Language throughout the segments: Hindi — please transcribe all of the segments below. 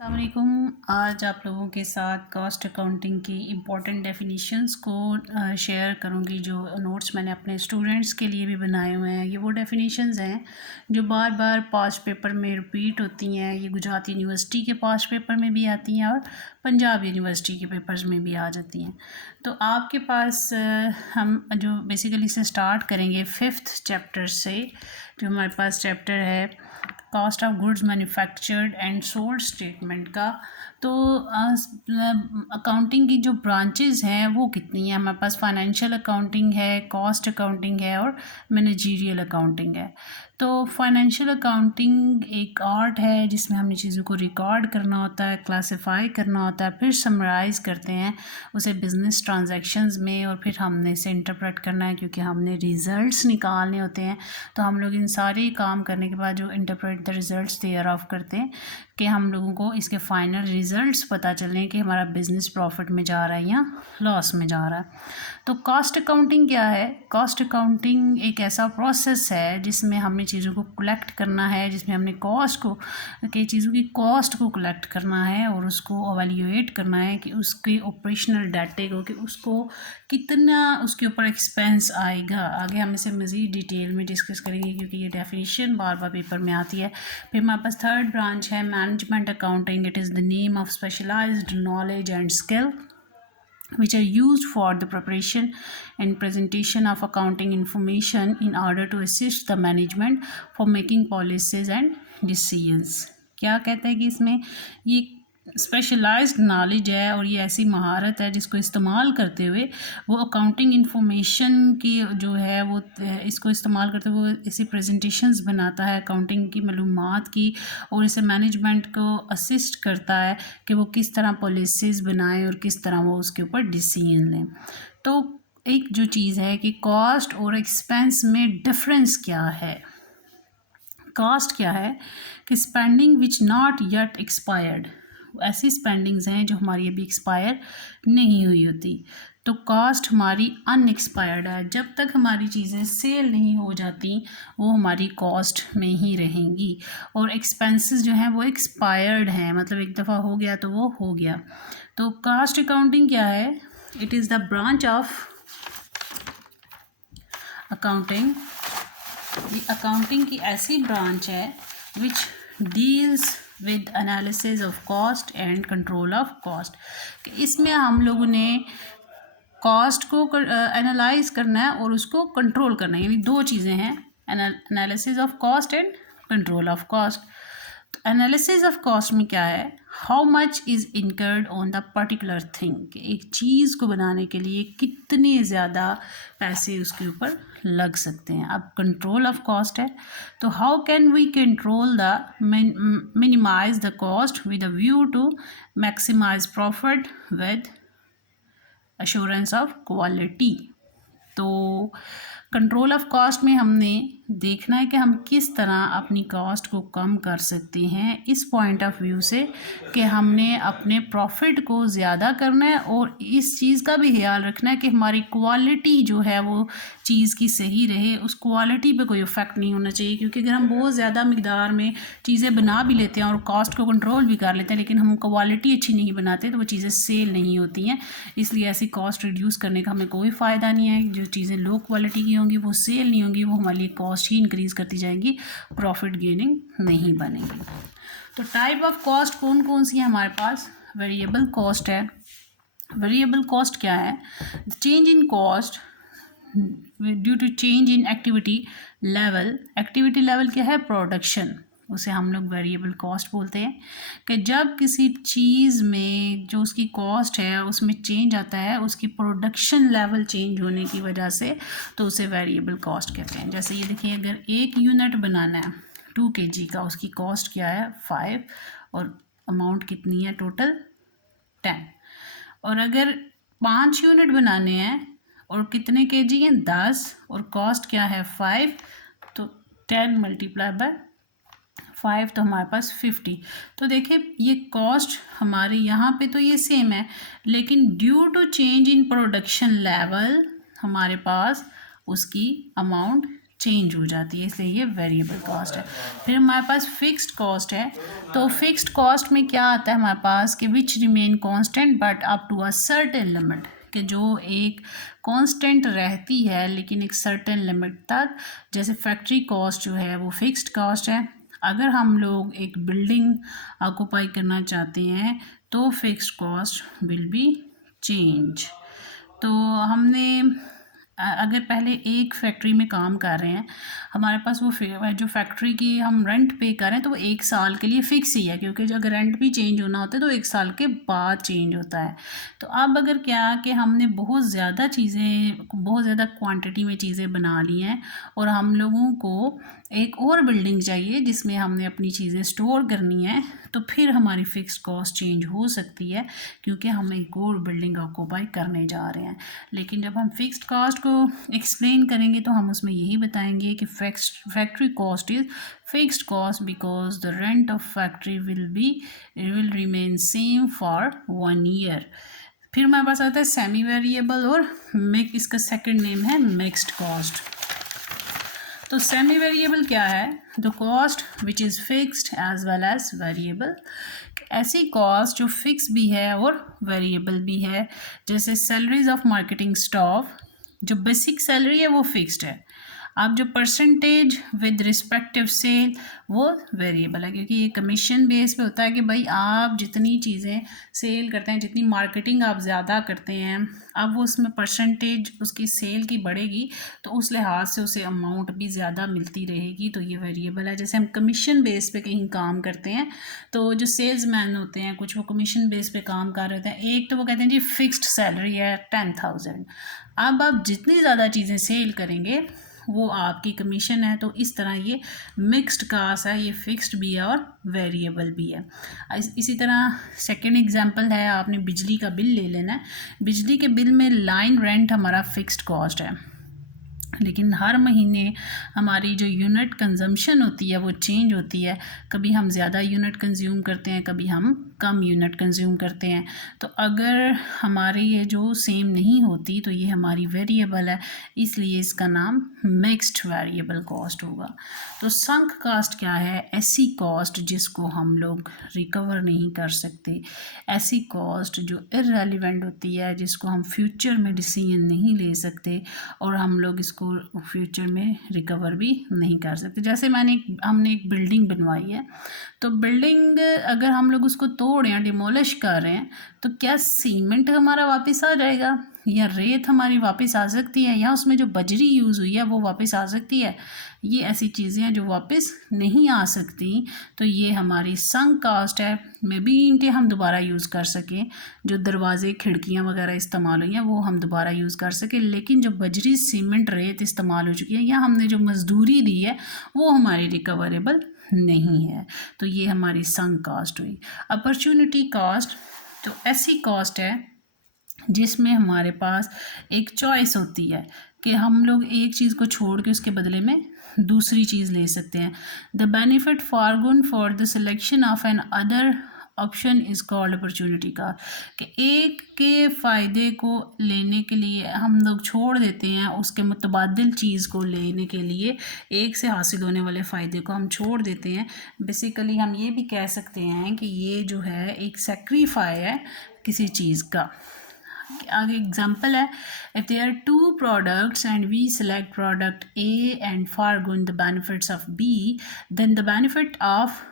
अस्सलामुअलैकुम। आज आप लोगों के साथ कॉस्ट अकाउंटिंग की इम्पॉर्टेंट डेफिनेशंस को शेयर करूंगी जो नोट्स मैंने अपने स्टूडेंट्स के लिए भी बनाए हुए हैं। ये वो डेफिनेशंस हैं जो बार बार पास्ट पेपर में रिपीट होती हैं। ये गुजरात यूनिवर्सिटी के पास्ट पेपर में भी आती हैं और पंजाब यूनिवर्सिटी के पेपर्स में भी आ जाती हैं। तो आपके पास हम जो बेसिकली से स्टार्ट करेंगे 5th चैप्टर से। जो हमारे पास चैप्टर है cost of goods manufactured and sold statement का। तो अकाउंटिंग की जो ब्रांचेस हैं वो कितनी हैं हमारे पास? फाइनेंशियल अकाउंटिंग है, कॉस्ट अकाउंटिंग है और मैनेजरियल अकाउंटिंग है। तो फाइनेंशियल अकाउंटिंग एक आर्ट है जिसमें हमें चीज़ों को रिकॉर्ड करना होता है, क्लासिफाई करना होता है, फिर समराइज़ करते हैं उसे बिज़नेस ट्रांजैक्शंस में और फिर हमने इसे इंटरप्रेट करना है क्योंकि हमने रिज़ल्ट्स निकालने होते हैं। तो हम लोग इन सारे काम करने के बाद जो interpret the results thereof करते हैं कि हम लोगों को इसके फाइनल रिज़ल्ट्स पता चलें कि हमारा बिज़नेस प्रॉफिट में जा रहा है या लॉस में जा रहा है। तो कॉस्ट अकाउंटिंग क्या है? कॉस्ट अकाउंटिंग एक ऐसा प्रोसेस है जिसमें हमने चीज़ों को कलेक्ट करना है, जिसमें हमने कॉस्ट को चीज़ों की कॉस्ट को कलेक्ट करना है और उसको एवेल्यूएट करना है कि उसके ऑपरेशनल डाटे को, कि उसको कितना उसके ऊपर एक्सपेंस आएगा। आगे हम इसे मज़ीद डिटेल में डिस्कस करेंगे क्योंकि ये डेफिनेशन बार बार पेपर में आती है। फिर हमारे पास थर्ड ब्रांच है management accounting. It is the name of specialised knowledge and skill which are used for the preparation and presentation of accounting information in order to assist the management for making policies and decisions। क्या कहते हैं कि इसमें ये स्पेशलाइज्ड नॉलेज है और ये ऐसी महारत है जिसको इस्तेमाल करते हुए वो अकाउंटिंग इंफॉर्मेशन की जो है वो इसको इस्तेमाल करते हुए ऐसी प्रेजेंटेशंस बनाता है अकाउंटिंग की मालूमात की, और इसे मैनेजमेंट को असिस्ट करता है कि वो किस तरह पॉलिसीज़ बनाएं और किस तरह वो उसके ऊपर डिसीजन लें। तो एक जो चीज़ है कि कॉस्ट और एक्सपेंस में डिफरेंस क्या है? कॉस्ट क्या है कि spending which not yet expired, ऐसी स्पेंडिंग्स हैं जो हमारी अभी एक्सपायर नहीं हुई होती। तो कॉस्ट हमारी अनएक्सपायर्ड है, जब तक हमारी चीज़ें सेल नहीं हो जाती वो हमारी कॉस्ट में ही रहेंगी। और एक्सपेंसेस जो हैं वो एक्सपायर्ड हैं, मतलब एक दफ़ा हो गया तो वो हो गया। तो कॉस्ट अकाउंटिंग क्या है? It is the branch of accounting, ये अकाउंटिंग की ऐसी ब्रांच है which deals with analysis of cost and control of cost. इसमें हम लोगों ने कॉस्ट को एनालाइज करना है और उसको कंट्रोल करना है, यानी दो चीज़ें हैं, analysis of cost and control of cost. तो एनालिसिस ऑफ कॉस्ट में क्या है? How much is incurred on the particular thing, कि एक चीज़ को बनाने के लिए कितने ज़्यादा पैसे उसके ऊपर लग सकते हैं। अब कंट्रोल ऑफ कॉस्ट है, तो how can we control the minimise the cost with a view to maximise profit with assurance of quality. तो कंट्रोल ऑफ कॉस्ट में हमने देखना है कि हम किस तरह अपनी कॉस्ट को कम कर सकते हैं इस पॉइंट ऑफ व्यू से कि हमने अपने प्रॉफिट को ज़्यादा करना है और इस चीज़ का भी ख्याल रखना है कि हमारी क्वालिटी जो है वो चीज़ की सही रहे, उस क्वालिटी पे कोई इफ़ेक्ट नहीं होना चाहिए। क्योंकि अगर हम बहुत ज़्यादा मिकदार में चीज़ें बना भी लेते हैं और कॉस्ट को कंट्रोल भी कर लेते हैं लेकिन हम क्वालिटी अच्छी नहीं बनाते तो वो चीज़ें सेल नहीं होती हैं। इसलिए ऐसी कॉस्ट रिड्यूस करने का हमें कोई फ़ायदा नहीं है। जो चीज़ें लो क्वालिटी की होंगी वो सेल नहीं होंगी, वो हमारे लिए कॉस्ट ही इंक्रीज़ करती जाएंगी, प्रॉफिट गेनिंग नहीं बनेगी। तो टाइप ऑफ कॉस्ट कौन कौन सी है हमारे पास? वेरिएबल कॉस्ट है। वेरिएबल कॉस्ट क्या है? Change in cost due to change in activity level. Activity level क्या है? प्रोडक्शन, उसे हम लोग वेरिएबल कॉस्ट बोलते हैं। कि जब किसी चीज़ में जो उसकी कॉस्ट है उसमें चेंज आता है उसकी प्रोडक्शन लेवल चेंज होने की वजह से, तो उसे वेरिएबल कॉस्ट कहते हैं। जैसे ये देखिए, अगर 1 यूनिट बनाना है 2 kg का, उसकी कॉस्ट क्या है? 5, और अमाउंट कितनी है टोटल? 10। और अगर 5 यूनिट बनाने हैं और कितने kg हैं? 10, और कॉस्ट क्या है? 5, तो 10 मल्टीप्लाई बाय 5 तो हमारे पास 50। तो देखिए ये कॉस्ट हमारे यहाँ पे तो ये सेम है लेकिन due to change in production level हमारे पास उसकी अमाउंट चेंज हो जाती है, इसलिए ये वेरिएबल कॉस्ट है। फिर हमारे पास फिक्स्ड कॉस्ट है। तो फिक्स्ड कॉस्ट में क्या आता है हमारे पास कि which remain constant but up to a certain limit, कि जो एक कांस्टेंट रहती है लेकिन एक सर्टेन लिमिट तक। जैसे फैक्ट्री कॉस्ट जो है वो फिक्स्ड कॉस्ट है। अगर हम लोग एक बिल्डिंग ऑक्यूपाई करना चाहते हैं तो fixed cost will be change. तो हमने अगर पहले एक फैक्ट्री में काम कर रहे हैं, हमारे पास वो जो फैक्ट्री की हम रेंट पे कर रहे हैं तो वो 1 साल के लिए फ़िक्स ही है, क्योंकि अगर रेंट भी चेंज होना होता है तो 1 साल के बाद चेंज होता है। तो अब अगर क्या कि हमने बहुत ज़्यादा क्वांटिटी में चीज़ें बना ली हैं और हम लोगों को एक और बिल्डिंग चाहिए जिसमें हमने अपनी चीज़ें स्टोर करनी है, तो फिर हमारी फ़िक्स कॉस्ट चेंज हो सकती है, क्योंकि हम एक और बिल्डिंग ऑक्यूपाई करने जा रहे हैं। लेकिन जब हम फिक्स्ड कॉस्ट को एक्सप्लेन करेंगे तो हम उसमें यही बताएंगे कि factory cost is fixed cost because the rent of factory will remain same for 1 year. फिर हमारे पास आता है सेमी वेरिएबल और इसका सेकंड नेम है मिक्स्ड कॉस्ट। तो सेमी वेरिएबल क्या है? The cost which is fixed as well as variable. ऐसी कॉस्ट जो फिक्स भी है और वेरिएबल भी है। जैसे सैलरीज ऑफ मार्केटिंग स्टाफ, जो बेसिक सैलरी है वो फिक्स्ड है। अब जो परसेंटेज विद रिस्पेक्टिव सेल वो वेरिएबल है, क्योंकि ये कमीशन बेस पे होता है कि भाई आप जितनी चीज़ें सेल करते हैं, जितनी मार्केटिंग आप ज़्यादा करते हैं, अब वो उसमें परसेंटेज उसकी सेल की बढ़ेगी तो उस लिहाज से उसे अमाउंट भी ज़्यादा मिलती रहेगी, तो ये वेरिएबल है। जैसे हम कमीशन बेस पे कहीं काम करते हैं तो जो सेल्स मैन होते हैं कुछ, वो कमीशन बेस पे काम कर रहे होते हैं। एक तो वो कहते हैं जी फिक्स्ड सैलरी है 10,000। अब आप जितनी ज़्यादा चीज़ें सेल करेंगे वो आपकी कमीशन है। तो इस तरह ये मिक्स्ड कास्ट है, ये फिक्स्ड भी है और वेरिएबल भी है। इसी तरह सेकंड एग्जांपल है, आपने बिजली का बिल ले लेना है। बिजली के बिल में लाइन रेंट हमारा फिक्स्ड कॉस्ट है, लेकिन हर महीने हमारी जो यूनिट कंजम्पशन होती है वो चेंज होती है। कभी हम ज़्यादा यूनिट कंज्यूम करते हैं, कभी हम कम यूनिट कंज्यूम करते हैं। तो अगर हमारी ये जो सेम नहीं होती तो ये हमारी वेरिएबल है, इसलिए इसका नाम मिक्स्ड वेरिएबल कॉस्ट होगा। तो संक कॉस्ट क्या है? ऐसी कॉस्ट जिसको हम लोग रिकवर नहीं कर सकते, ऐसी कॉस्ट जो इररेलेवेंट होती है, जिसको हम फ्यूचर में डिसीजन नहीं ले सकते और हम लोग इसको फ्यूचर में रिकवर भी नहीं कर सकते। जैसे हमने एक बिल्डिंग बनवाई है, तो बिल्डिंग अगर हम लोग उसको तोड़ या डिमोलिश कर रहे हैं तो क्या सीमेंट हमारा वापस आ जाएगा, या रेत हमारी वापस आ सकती है, या उसमें जो बजरी यूज़ हुई है वो वापस आ सकती है? ये ऐसी चीज़ें हैं जो वापस नहीं आ सकती। तो ये हमारी संक कॉस्ट है। मे बी इनके हम दोबारा यूज़ कर सकें, जो दरवाजे खिड़कियाँ वगैरह इस्तेमाल हुई हैं वो हम दोबारा यूज़ कर सकें, लेकिन जो बजरी सीमेंट रेत इस्तेमाल हो चुकी है या हमने जो मजदूरी दी है वो हमारी रिकवरेबल नहीं है। तो ये हमारी संक कॉस्ट हुई। अपॉर्चुनिटी कॉस्ट तो ऐसी कॉस्ट है जिसमें हमारे पास एक चॉइस होती है कि हम लोग एक चीज़ को छोड़ के उसके बदले में दूसरी चीज़ ले सकते हैं। The benefit forgone for the selection of an other option is called opportunity का, कि एक के फ़ायदे को लेने के लिए हम लोग छोड़ देते हैं, उसके मुतबादिल चीज़ को लेने के लिए एक से हासिल होने वाले फ़ायदे को हम छोड़ देते हैं। बेसिकली हम ये भी कह सकते हैं कि ये जो है एक सेक्रीफाई है किसी चीज़ का। आगे एग्जाम्पल है, if there are 2 products and we select product A and forgone the benefits of B, then the benefit of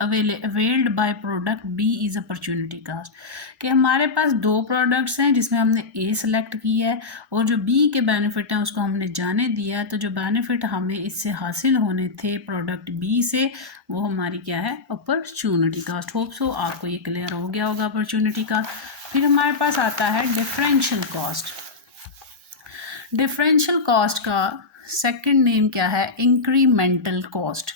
availed by product B is opportunity cost. कि हमारे पास 2 प्रोडक्ट्स हैं जिसमें हमने ए सेलेक्ट की है और जो बी के बेनिफिट हैं उसको हमने जाने दिया है, तो जो बेनिफिट हमें इससे हासिल होने थे प्रोडक्ट बी से, वो हमारी क्या है? Opportunity cost. होप सो आपको ये क्लियर हो गया होगा अपॉर्चुनिटी कॉस्ट। फिर हमारे पास आता है डिफरेंशियल कॉस्ट। डिफरेंशियल कॉस्ट का सेकंड नेम क्या है? Incremental cost.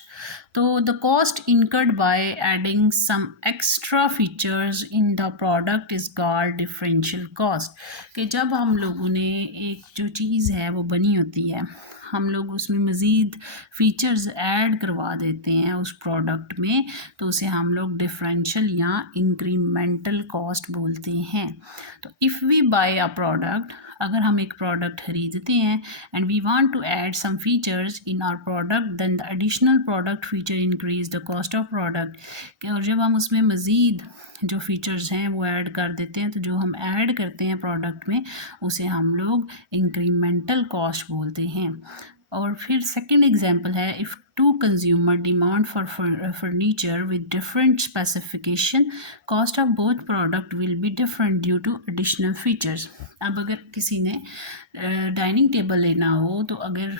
तो the cost incurred by adding some extra features in the product is called differential cost. कि जब हम लोगों ने एक जो चीज़ है वो बनी होती है, हम लोग उसमें मज़ीद फ़ीचर्स ऐड करवा देते हैं उस प्रोडक्ट में, तो उसे हम लोग डिफरेंशियल या इंक्रीमेंटल कॉस्ट बोलते हैं। तो if we buy a product अगर हम एक प्रोडक्ट खरीदते हैं and we want to add some features in our product, then the additional product feature increase the cost of product. और जब हम उसमें मज़ीद जो फीचर्स हैं वो ऐड कर देते हैं, तो जो हम ऐड करते हैं प्रोडक्ट में उसे हम लोग इंक्रीमेंटल कॉस्ट बोलते हैं। और फिर सेकंड एग्जांपल है, if two consumer demand for furniture with different specification, cost of both product will be different due to additional features. अब अगर किसी ने डाइनिंग टेबल लेना हो, तो अगर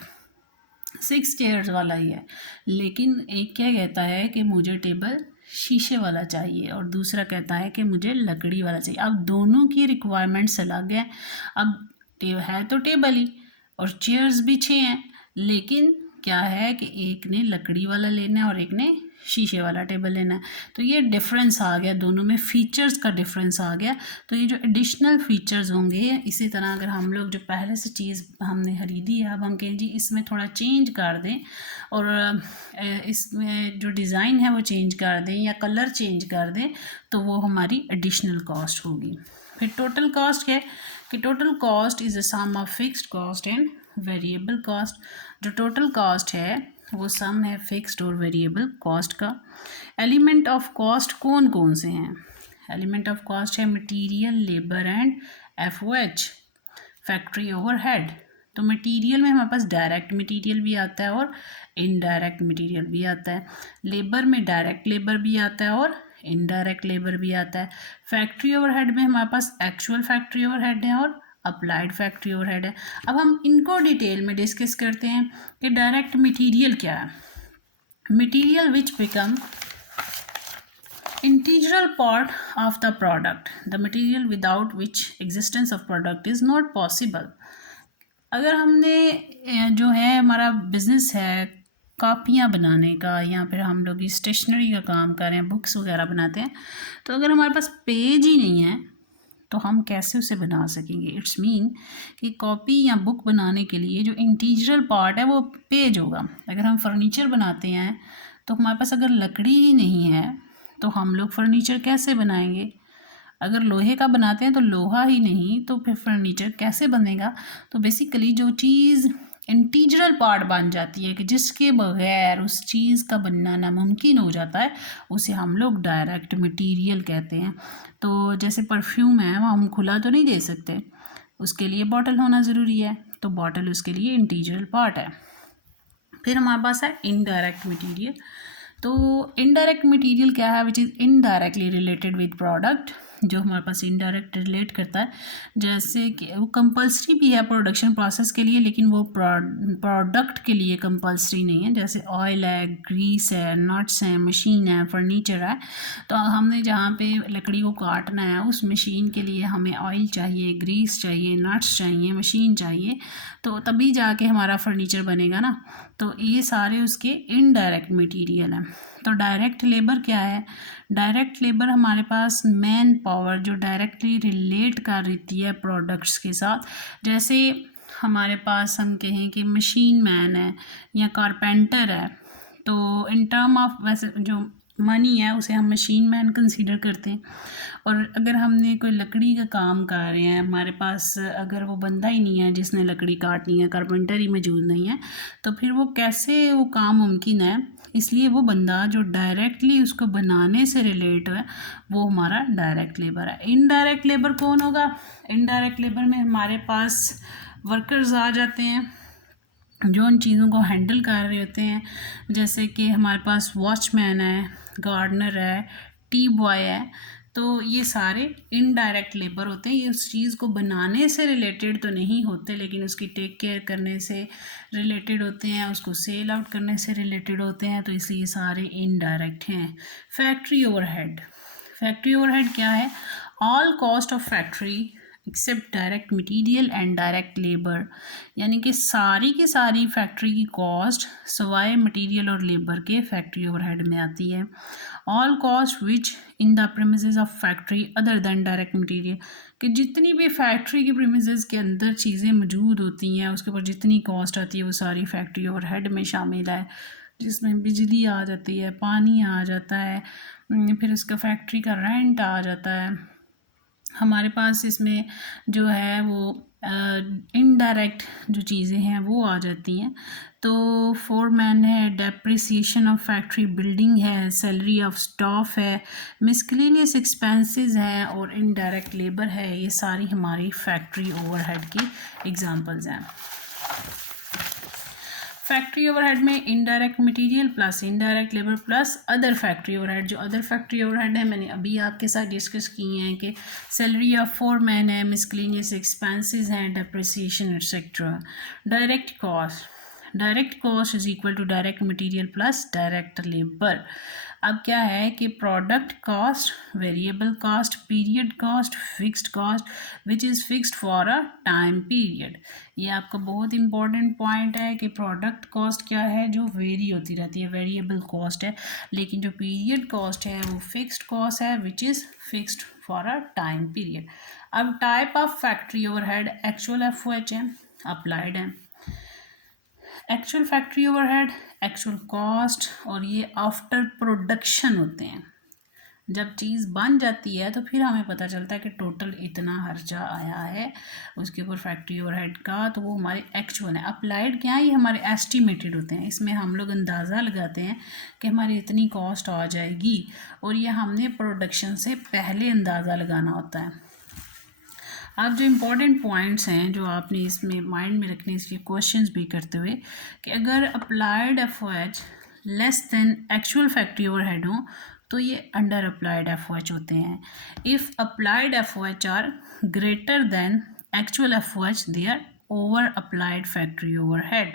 6 चेयर्स वाला ही है, लेकिन एक क्या कहता है कि मुझे टेबल शीशे वाला चाहिए और दूसरा कहता है कि मुझे लकड़ी वाला चाहिए। अब दोनों की रिक्वायरमेंट्स अलग हैं। अब है तो टेबल ही और चेयर्स भी 6 हैं, लेकिन क्या है कि एक ने लकड़ी वाला लेना है और एक ने शीशे वाला टेबल लेना है। तो ये डिफरेंस आ गया, दोनों में फ़ीचर्स का डिफरेंस आ गया। तो ये जो एडिशनल फ़ीचर्स होंगे, इसी तरह अगर हम लोग जो पहले से चीज़ हमने ख़रीदी है, अब हम कहें जी इसमें थोड़ा चेंज कर दें और इसमें जो डिज़ाइन है वो चेंज कर दें या कलर चेंज कर दें, तो वो हमारी एडिशनल कॉस्ट होगी। फिर टोटल कॉस्ट है कि total cost is a sum of fixed cost and variable cost. जो टोटल कॉस्ट है वो सम है फिक्स्ड और वेरिएबल कॉस्ट का। एलिमेंट ऑफ कॉस्ट कौन कौन से हैं? एलिमेंट ऑफ कॉस्ट है material, labour and FOH, factory overhead. तो मटेरियल में हमारे पास डायरेक्ट मटेरियल भी आता है और इनडायरेक्ट मटेरियल भी आता है। लेबर में डायरेक्ट लेबर भी आता है और इनडायरेक्ट लेबर भी आता है। फैक्ट्री ओवरहेड में हमारे पास एक्चुअल फैक्ट्री ओवरहेड है और अप्लाइड फैक्ट्री ओवरहेड है। अब हम इनको डिटेल में डिस्कस करते हैं कि डायरेक्ट मटेरियल क्या है। Material which become integral part of the product, the material without which existence of product is not possible। अगर हमने जो है हमारा बिज़नेस है कापियाँ बनाने का या फिर हम लोग स्टेशनरी का काम कर रहे हैं, बुक्स वगैरह बनाते हैं, तो अगर हमारे पास पेज ही नहीं है तो हम कैसे उसे बना सकेंगे। इट्स मीन कि कॉपी या बुक बनाने के लिए जो इंटीग्रल पार्ट है वो पेज होगा। अगर हम फर्नीचर बनाते हैं तो हमारे पास अगर लकड़ी ही नहीं है तो हम लोग फर्नीचर कैसे बनाएंगे। अगर लोहे का बनाते हैं तो लोहा ही नहीं तो फिर फर्नीचर कैसे बनेगा। तो बेसिकली जो चीज़ इंटीग्रल पार्ट बन जाती है कि जिसके बगैर उस चीज़ का बनना नामुमकिन हो जाता है, उसे हम लोग डायरेक्ट मटेरियल कहते हैं। तो जैसे परफ्यूम है वो हम खुला तो नहीं दे सकते, उसके लिए बॉटल होना ज़रूरी है, तो बॉटल उसके लिए इंटीग्रल पार्ट है। फिर हमारे पास है इनडायरेक्ट मटेरियल। तो इनडायरेक्ट मटेरियल क्या है, which is indirectly related with product, जो हमारे पास इनडायरेक्ट रिलेट करता है। जैसे कि वो कंपलसरी भी है प्रोडक्शन प्रोसेस के लिए, लेकिन वो प्रोडक्ट के लिए कंपलसरी नहीं है। जैसे ऑयल है, ग्रीस है, नट्स हैं, मशीन है, फर्नीचर है। तो हमने जहाँ पे लकड़ी को काटना है उस मशीन के लिए हमें ऑयल चाहिए, ग्रीस चाहिए, नट्स चाहिए, मशीन चाहिए, तो तभी जाके हमारा फर्नीचर बनेगा ना। तो ये सारे उसके इनडायरेक्ट मटेरियल हैं। तो डायरेक्ट लेबर क्या है? डायरेक्ट लेबर हमारे पास मैन पावर जो डायरेक्टली रिलेट कर रही है प्रोडक्ट्स के साथ। जैसे हमारे पास हम कहें कि मशीन मैन है या कारपेंटर है, तो इन टर्म ऑफ वैसे जो मनी है उसे हम मशीन मैन कंसीडर करते हैं। और अगर हमने कोई लकड़ी का काम कर रहे हैं, हमारे पास अगर वो बंदा ही नहीं है जिसने लकड़ी काटनी है, कारपेंटर ही मौजूद नहीं है, तो फिर वो कैसे वो काम मुमकिन है। इसलिए वो बंदा जो डायरेक्टली उसको बनाने से रिलेट है वो हमारा डायरेक्ट लेबर है। इनडायरेक्ट लेबर कौन होगा? इनडायरेक्ट लेबर में हमारे पास वर्कर्स आ जाते हैं जो उन चीज़ों को हैंडल कर रहे होते हैं। जैसे कि हमारे पास वॉचमैन है, गार्डनर है, टी बॉय है। तो ये सारे इनडायरेक्ट लेबर होते हैं। ये उस चीज़ को बनाने से रिलेटेड तो नहीं होते, लेकिन उसकी टेक केयर करने से रिलेटेड होते हैं, उसको सेल आउट करने से रिलेटेड होते हैं, तो इसलिए सारे इनडायरेक्ट हैं। Factory overhead. फैक्ट्री ओवरहेड क्या है? All cost of factory except direct material and direct labour, यानी कि सारी की सारी फैक्ट्री की कॉस्ट सवाए मटेरियल और लेबर के फैक्ट्री ओवरहेड में आती है। All cost which in the premises of factory other than direct material, कि जितनी भी फैक्ट्री के प्रीमिसेस के अंदर चीज़ें मौजूद होती हैं उसके ऊपर जितनी कॉस्ट आती है वो सारी फैक्ट्री ओवरहेड में शामिल है, जिसमें बिजली आ जाती है, पानी आ जाता है, फिर उसका फैक्ट्री का रेंट आ जाता है। हमारे पास इसमें जो है वो इनडायरेक्ट जो चीज़ें हैं वो आ जाती हैं। तो फोरमैन है, डेप्रिसिएशन ऑफ फैक्ट्री बिल्डिंग है, सैलरी ऑफ स्टाफ है, मिसलेनियस एक्सपेंसेस हैं और इनडायरेक्ट लेबर है। ये सारी हमारी फैक्ट्री ओवरहेड की एग्जांपल्स हैं। फैक्ट्री ओवरहेड में indirect material plus indirect labour plus other factory overhead. जो अदर फैक्ट्री ओवरहेड है मैंने अभी आपके साथ डिस्कस किए हैं कि सैलरी ऑफ फोरमैन है, मिसलेनियस एक्सपेंसेस हैं, depreciation etcetera. Direct cost is equal to direct material plus direct labour. अब क्या है कि product cost, variable cost, period cost, fixed cost which is fixed for a time period. ये आपका बहुत इंपॉर्टेंट पॉइंट है कि प्रोडक्ट कॉस्ट क्या है, जो वेरी होती रहती है, वेरिएबल कॉस्ट है। लेकिन जो पीरियड कॉस्ट है वो फिक्स्ड कॉस्ट है which is fixed for a time period. अब type of factory overhead actual FOH है, अप्लाइड है। Actual factory overhead, actual cost, और ये आफ्टर प्रोडक्शन होते हैं। जब चीज़ बन जाती है तो फिर हमें पता चलता है कि टोटल इतना खर्चा आया है उसके ऊपर फैक्ट्री ओवरहेड का, तो वो हमारे एक्चुअल है। अप्लाइड क्या है, ये हमारे एस्टिमेटेड होते हैं। इसमें हम लोग अंदाज़ा लगाते हैं कि हमारी इतनी कॉस्ट आ जाएगी, और ये हमने प्रोडक्शन से पहले अंदाज़ा लगाना होता है। अब जो इम्पोर्टेंट पॉइंट्स हैं जो आपने इसमें माइंड में रखने, इसके क्वेश्चंस भी करते हुए, कि अगर applied FOH less than actual factory overhead हो तो ये अंडर अप्लाइड एफओएच होते हैं। If applied FOH are greater than actual FOH they are over applied factory overhead.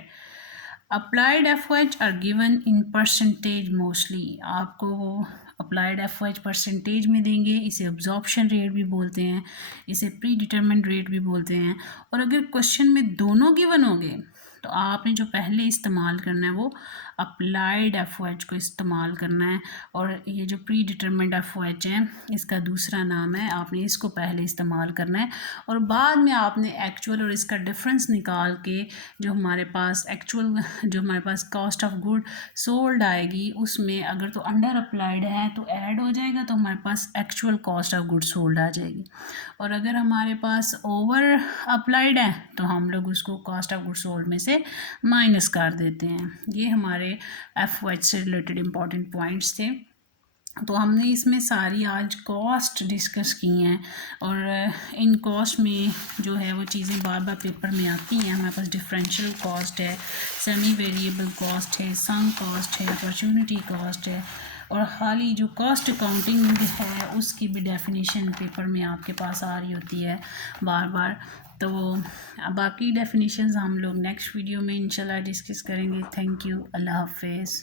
Applied FOH are given in percentage mostly. आपको वो अप्लाइड एफओएच परसेंटेज में देंगे। इसे अब्जॉर्प्शन रेट भी बोलते हैं, इसे प्री डिटरमिन्ड रेट भी बोलते हैं। और अगर क्वेश्चन में दोनों गिवन होंगे तो आपने जो पहले इस्तेमाल करना है वो अप्लाइड एफओएच को इस्तेमाल करना है, और ये जो प्री डिटरमिन्ड एफओएच है इसका दूसरा नाम है, आपने इसको पहले इस्तेमाल करना है। और बाद में आपने एक्चुअल और इसका डिफरेंस निकाल के जो हमारे पास एक्चुअल, जो हमारे पास कॉस्ट ऑफ गुड सोल्ड आएगी, उसमें अगर तो अंडर अप्लाइड है तो ऐड हो जाएगा, तो हमारे पास actual cost of good sold आ जाएगी। और अगर हमारे पास ओवर अप्लाइड है तो हम लोग उसको कॉस्ट ऑफ गुड सोल्ड में से माइनस कर देते हैं। ये हमारे एफओएच से रिलेटेड इंपॉर्टेंट पॉइंट्स थे। तो हमने इसमें सारी आज कॉस्ट डिस्कस की हैं, और इन कॉस्ट में जो है वो चीज़ें बार बार पेपर में आती हैं। हमारे पास डिफरेंशियल कॉस्ट है, सेमी वेरिएबल कॉस्ट है, संक कॉस्ट है, अपॉर्चुनिटी कॉस्ट है, और खाली जो कॉस्ट अकाउंटिंग है उसकी भी डेफिनेशन पेपर में आपके पास आ रही होती है बार बार। तो बाकी डेफिनेशंस हम लोग नेक्स्ट वीडियो में इंशाल्लाह डिस्कस करेंगे। थैंक यू, अल्लाह हाफिज़।